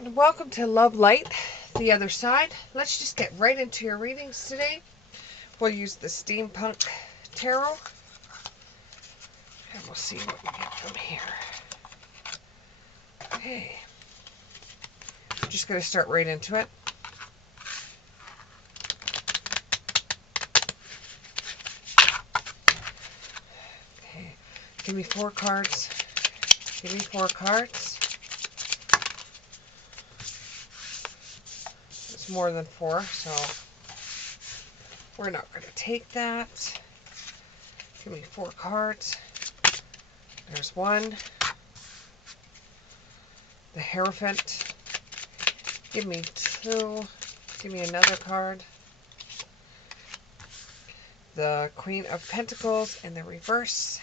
and welcome to Love Light, the other side. Let's just get right into your readings today. We'll use the Steampunk Tarot, and we'll see what we get from here. Okay, just going to start right into it. Okay, give me 4 cards. Give me 4 cards. It's more than 4, so we're not going to take that. Give me 4 cards. There's 1. The Hierophant. Give me 2. Give me another card. The Queen of Pentacles in the reverse.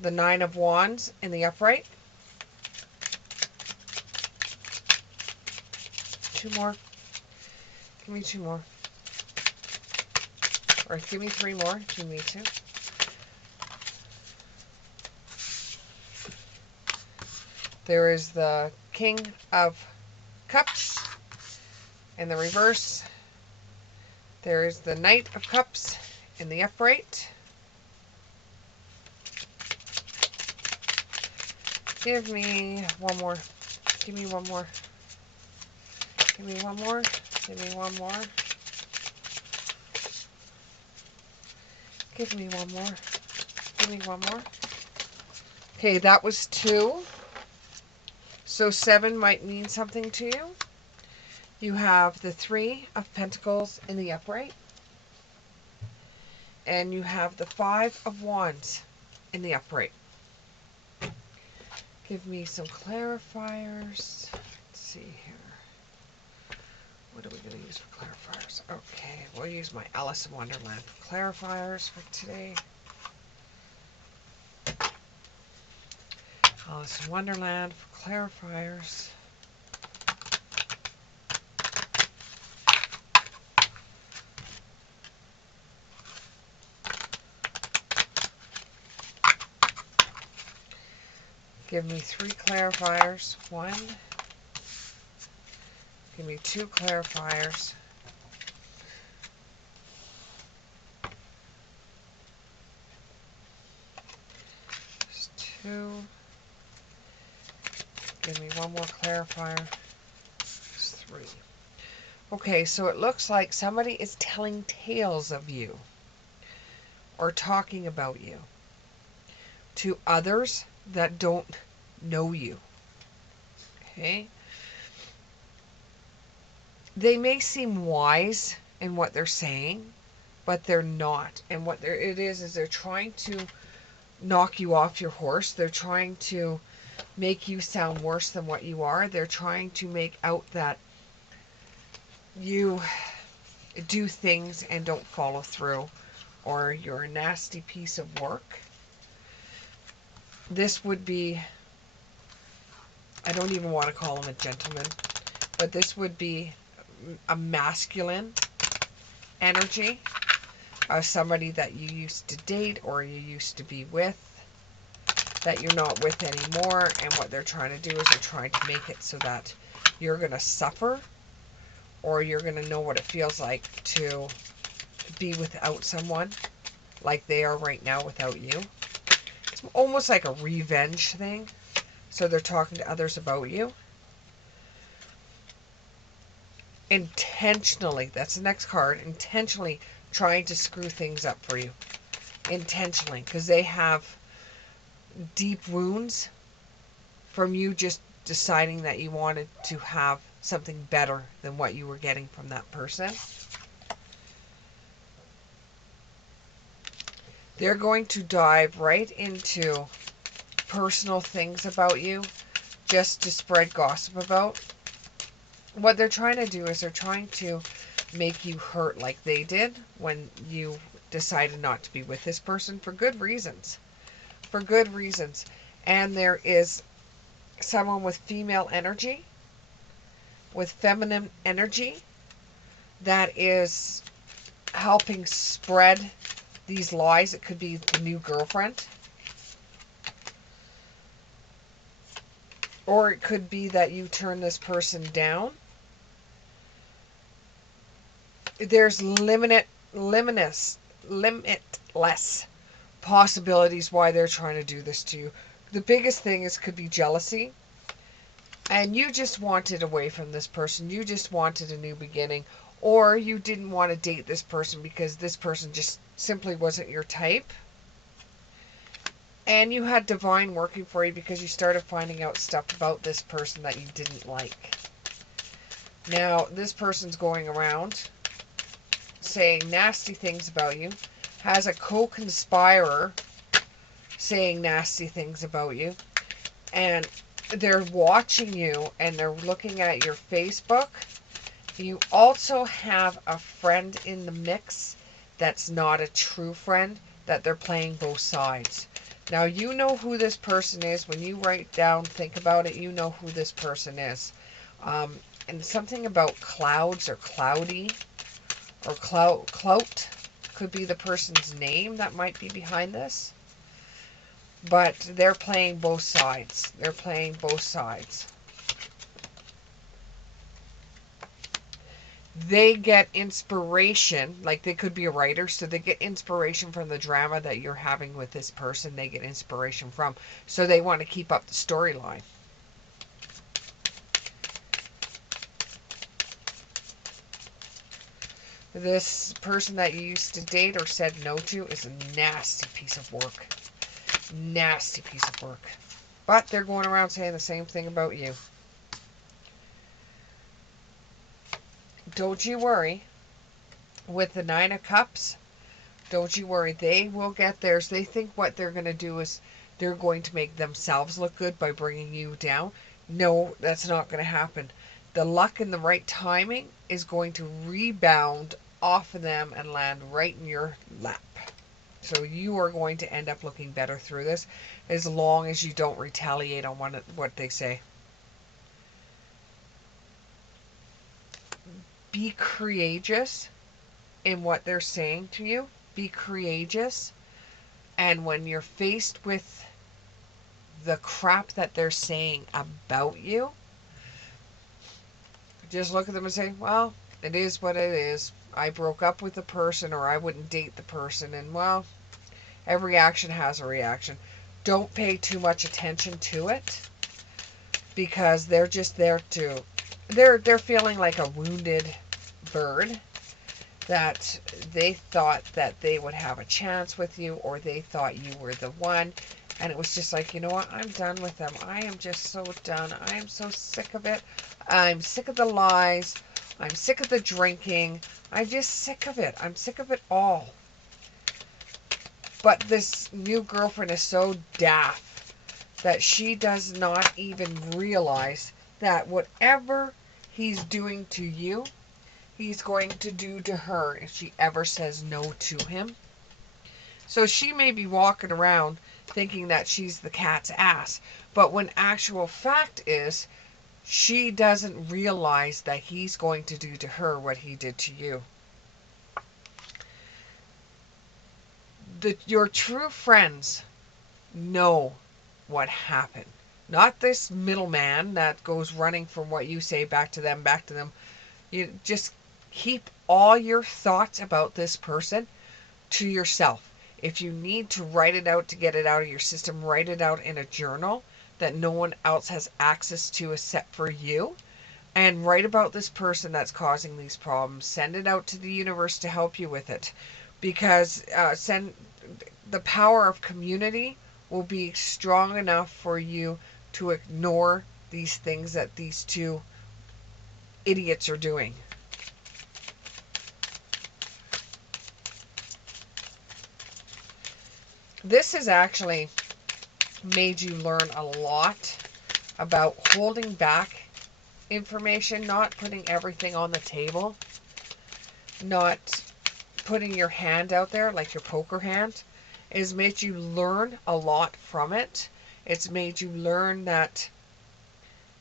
The Nine of Wands in the upright. 2 more. Give me 2 more. Or give me 3 more if you need to. There is the King of Cups in the reverse. There is the Knight of Cups in the upright. Give me 1 more. Give me 1 more. Give me 1 more. Give me 1 more. Give me 1 more. Give me 1 more. Okay, that was 2. So 7 might mean something to you. You have the 3 of Pentacles in the upright. And you have the 5 of Wands in the upright. Give me some clarifiers. Let's see here. What are we going to use for clarifiers? Okay, we'll use my Alice in Wonderland for clarifiers for today. Alice in Wonderland for clarifiers. Give me 3 clarifiers. 1. Give me 2 clarifiers. Just 2. Give me 1 more clarifier. Just 3. Okay, so it looks like somebody is telling tales of you or talking about you to others that don't know you. Okay? They may seem wise in what they're saying, but they're not. And what it is they're trying to knock you off your horse. They're trying to make you sound worse than what you are. They're trying to make out that you do things and don't follow through, or you're a nasty piece of work. This would be, I don't even want to call him a gentleman, but this would be a masculine energy of somebody that you used to date or you used to be with that you're not with anymore. And what they're trying to do is they're trying to make it so that you're going to suffer, or you're going to know what it feels like to be without someone like they are right now without you. It's almost like a revenge thing. So they're talking to others about you. Intentionally, that's the next card, intentionally trying to screw things up for you. Intentionally, because they have deep wounds from you just deciding that you wanted to have something better than what you were getting from that person. They're going to dive right into personal things about you just to spread gossip about. What they're trying to do is they're trying to make you hurt like they did when you decided not to be with this person for good reasons. For good reasons. And there is someone with female energy, with feminine energy, that is helping spread these lies. It could be the new girlfriend. Or it could be that you turn this person down. There's limitless possibilities why they're trying to do this to you. The biggest thing is could be jealousy. And you just wanted away from this person. You just wanted a new beginning. Or you didn't want to date this person because this person just simply wasn't your type. And you had divine working for you because you started finding out stuff about this person that you didn't like. Now, this person's going around saying nasty things about you, has a co-conspirator saying nasty things about you, and they're watching you and they're looking at your Facebook. You also have a friend in the mix that's not a true friend, that they're playing both sides. Now, you know who this person is. When you write down, think about it, you know who this person is. And something about clouds or cloudy or clout could be the person's name that might be behind this. But they're playing both sides. They're playing both sides. They get inspiration, like they could be a writer, so they get inspiration from the drama that you're having with this person. They get inspiration from, so they want to keep up the storyline. This person that you used to date or said no to is a nasty piece of work. Nasty piece of work. But they're going around saying the same thing about you. Don't you worry. With the Nine of Cups, don't you worry. They will get theirs. They think what they're going to do is they're going to make themselves look good by bringing you down. No, that's not going to happen. The luck and the right timing is going to rebound off of them and land right in your lap. So you are going to end up looking better through this as long as you don't retaliate on what they say. Be courageous in what they're saying to you. Be courageous. And when you're faced with the crap that they're saying about you, just look at them and say, well, it is what it is. I broke up with the person, or I wouldn't date the person, and well, every action has a reaction. Don't pay too much attention to it, because they're just there to, they're feeling like a wounded bird, that they thought that they would have a chance with you, or they thought you were the one, and it was just like, you know what, I'm done with them. I am just so done. I am so sick of it. I'm sick of the lies. I'm sick of the drinking. I'm just sick of it. I'm sick of it all. But this new girlfriend is so daft that she does not even realize that whatever he's doing to you, he's going to do to her if she ever says no to him. So she may be walking around thinking that she's the cat's ass, but when actual fact is, she doesn't realize that he's going to do to her what he did to you. Your true friends know what happened. Not this middleman that goes running from what you say back to them, back to them. You just keep all your thoughts about this person to yourself. If you need to write it out to get it out of your system, write it out in a journal that no one else has access to except for you. And write about this person that's causing these problems. Send it out to the universe to help you with it. Because the power of community will be strong enough for you to ignore these things that these two idiots are doing. This has actually made you learn a lot about holding back information, not putting everything on the table, not putting your hand out there like your poker hand. It has made you learn a lot from it. It's made you learn that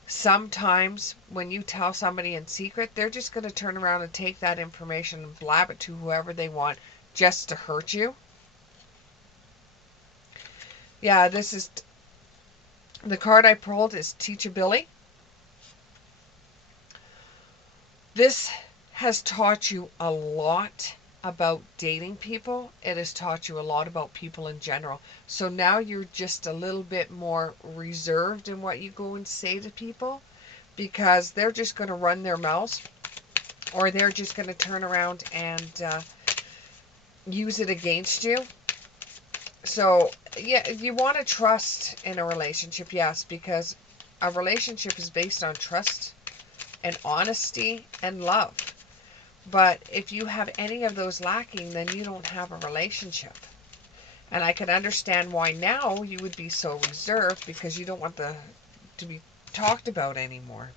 sometimes when you tell somebody in secret, they're just going to turn around and take that information and blab it to whoever they want just to hurt you. Yeah, this is The card I pulled is Teachability. This has taught you a lot about dating people. It has taught you a lot about people in general. So now you're just a little bit more reserved in what you go and say to people, because they're just going to run their mouths, or they're just going to turn around and use it against you. So, yeah, you want to trust in a relationship, yes, because a relationship is based on trust and honesty and love. But if you have any of those lacking, then you don't have a relationship. And I can understand why now you would be so reserved, because you don't want to be talked about anymore.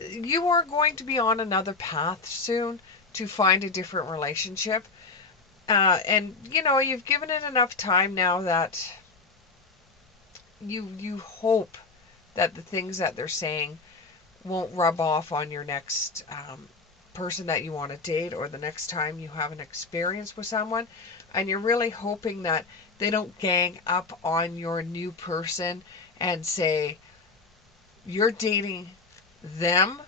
You are going to be on another path soon to find a different relationship. And, you know, you've given it enough time now that you hope that the things that they're saying won't rub off on your next person that you want to date, or the next time you have an experience with someone. And you're really hoping that they don't gang up on your new person and say, you're dating them?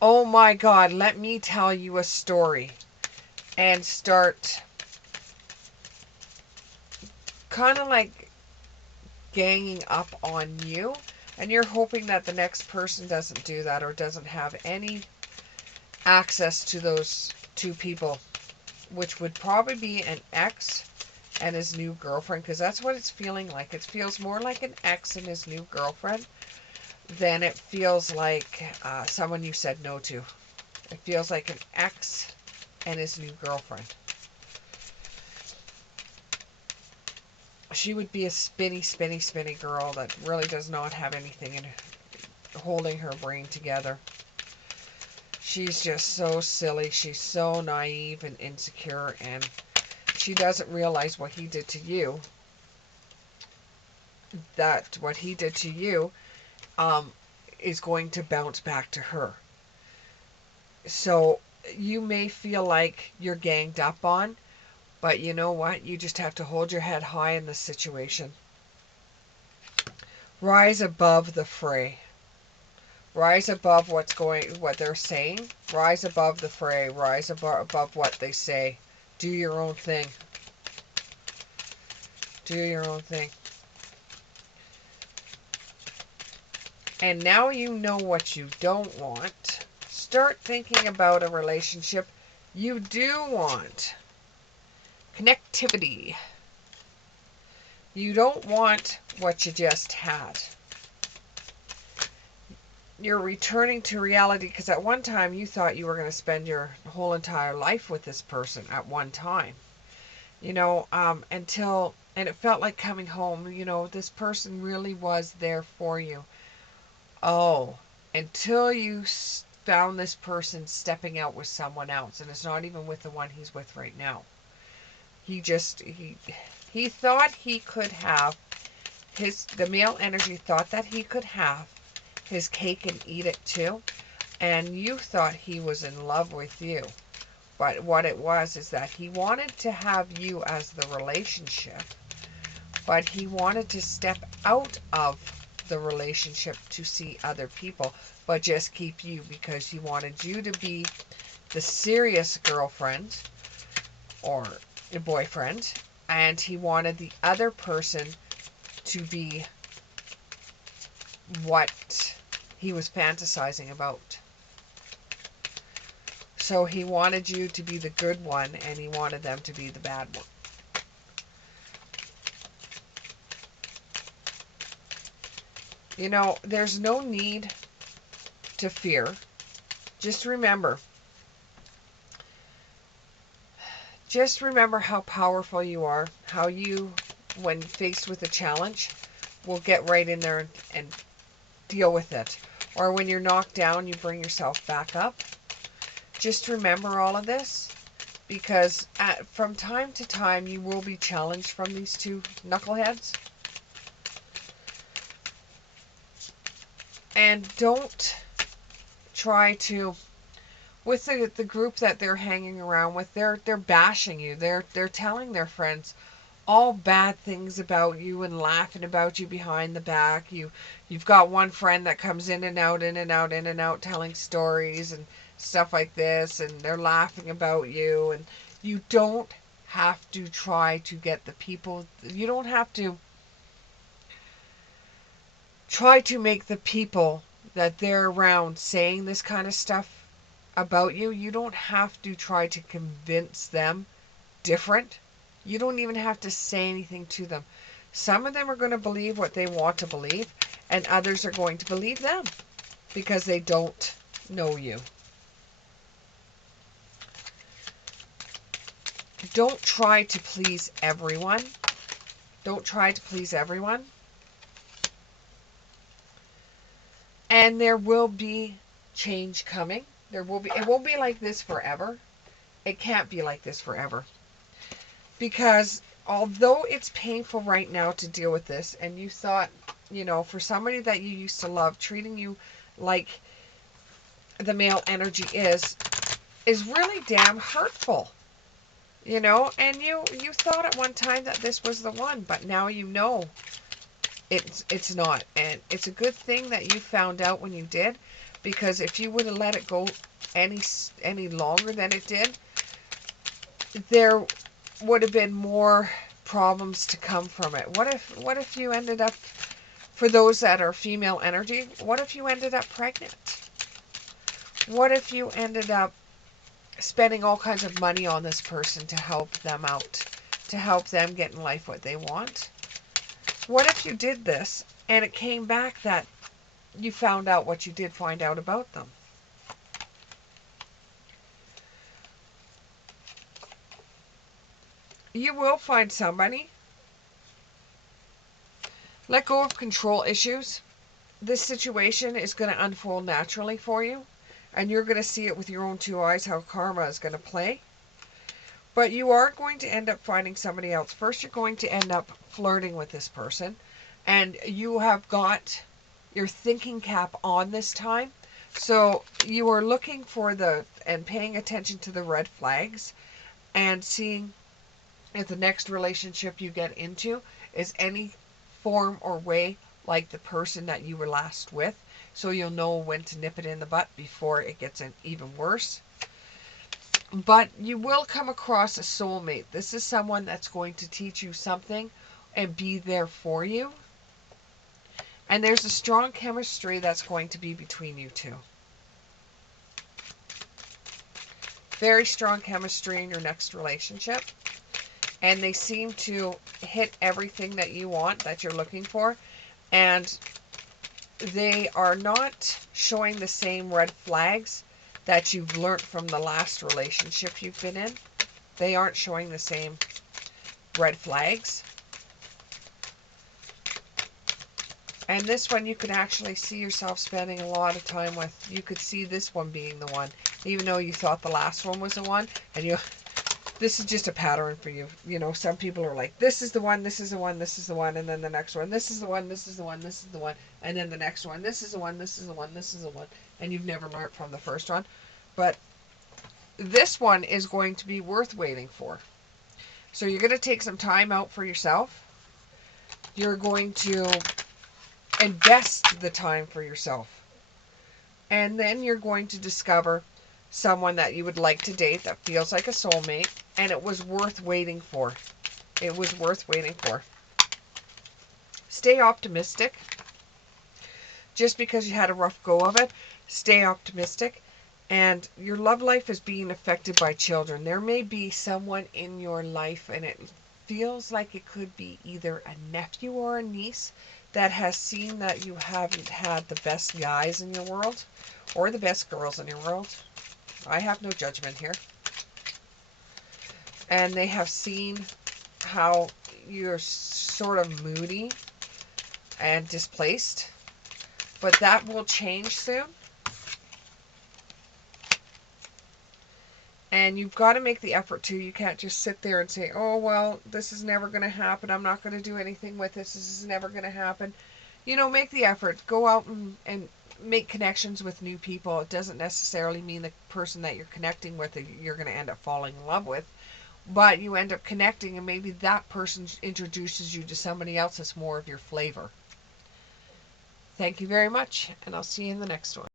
Oh my God, let me tell you a story. And start kind of like ganging up on you. And you're hoping that the next person doesn't do that, or doesn't have any access to those two people, which would probably be an ex and his new girlfriend, because that's what it's feeling like. It feels more like an ex and his new girlfriend than it feels like someone you said no to. It feels like an ex and his new girlfriend. She would be a spinny, spinny, spinny girl that really does not have anything in holding her brain together. She's just so silly. She's so naive and insecure, and she doesn't realize what he did to you. That what he did to you is going to bounce back to her. So you may feel like you're ganged up on, but you know what? You just have to hold your head high in this situation. Rise above the fray. Rise above what they're saying. Rise above the fray. Rise above what they say. Do your own thing. Do your own thing. And now you know what you don't want. Start thinking about a relationship you do want. Connectivity. You don't want what you just had. You're returning to reality, because at one time you thought you were going to spend your whole entire life with this person at one time. You know, and it felt like coming home. You know, this person really was there for you. Oh, until you found this person stepping out with someone else, and it's not even with the one he's with right now. He thought he could have the male energy thought that he could have his cake and eat it too, and you thought he was in love with you. But what it was is that he wanted to have you as the relationship, but he wanted to step out of the relationship to see other people, but just keep you, because he wanted you to be the serious girlfriend or boyfriend, and he wanted the other person to be what he was fantasizing about. So he wanted you to be the good one, and he wanted them to be the bad one. You know, there's no need to fear. Just remember how powerful you are, how you, when faced with a challenge, will get right in there and deal with it. Or when you're knocked down, you bring yourself back up. Just remember all of this, because from time to time you will be challenged from these two knuckleheads. And don't try to, with the group that they're hanging around with, they're bashing you. They're telling their friends, all bad things about you and laughing about you behind the back. You've got one friend that comes in and out, in and out, in and out, telling stories and stuff like this, and they're laughing about you. And you don't have to try to get the people, you don't have to try to make the people that they're around saying this kind of stuff about you, you don't have to try to convince them different. You don't even have to say anything to them. Some of them are going to believe what they want to believe, and others are going to believe them because they don't know you. Don't try to please everyone. Don't try to please everyone. And there will be change coming. There will be. It won't be like this forever. It can't be like this forever. Because although it's painful right now to deal with this, and you thought, for somebody that you used to love, treating you like the male energy is really damn hurtful. And you thought at one time that this was the one, but now it's not. And it's a good thing that you found out when you did, because if you would have let it go any longer than it did, there would have been more problems to come from it. What if you ended up, for those that are female energy, what if you ended up pregnant? What if you ended up spending all kinds of money on this person to help them out, to help them get in life what they want? What if you did this and it came back that you found out what you did find out about them? You will find somebody. Let go of control issues. This situation is going to unfold naturally for you, and you're going to see it with your own two eyes how karma is going to play. But you are going to end up finding somebody else. First, you're going to end up flirting with this person, and you have got your thinking cap on this time. So you are looking for and paying attention to the red flags and seeing if the next relationship you get into is any form or way like the person that you were last with, so you'll know when to nip it in the butt before it gets even worse. But you will come across a soulmate. This is someone that's going to teach you something and be there for you. And there's a strong chemistry that's going to be between you two. Very strong chemistry in your next relationship. And they seem to hit everything that you want, that you're looking for. And they are not showing the same red flags that you've learned from the last relationship you've been in. They aren't showing the same red flags. And this one you could actually see yourself spending a lot of time with. You could see this one being the one, even though you thought the last one was the one. And this is just a pattern for you. Some people are like, this is the one, this is the one, this is the one, and then the next one, this is the one, this is the one, this is the one, and then the next one, this is the one, this is the one, this is the one, and you've never learned from the first one. But this one is going to be worth waiting for. So you're going to take some time out for yourself. You're going to invest the time for yourself. And then you're going to discover someone that you would like to date that feels like a soulmate, and it was worth waiting for. It was worth waiting for. Stay optimistic. Just because you had a rough go of it, stay optimistic. And your love life is being affected by children. There may be someone in your life, and it feels like it could be either a nephew or a niece that has seen that you haven't had the best guys in your world or the best girls in your world. I have no judgment here. And they have seen how you're sort of moody and displaced. But that will change soon. And you've got to make the effort too. You can't just sit there and say, oh, well, this is never going to happen. I'm not going to do anything with this. This is never going to happen. Make the effort. Go out and make connections with new people. It doesn't necessarily mean the person that you're connecting with you're going to end up falling in love with. but you end up connecting, and maybe that person introduces you to somebody else that's more of your flavor. Thank you very much, and I'll see you in the next one.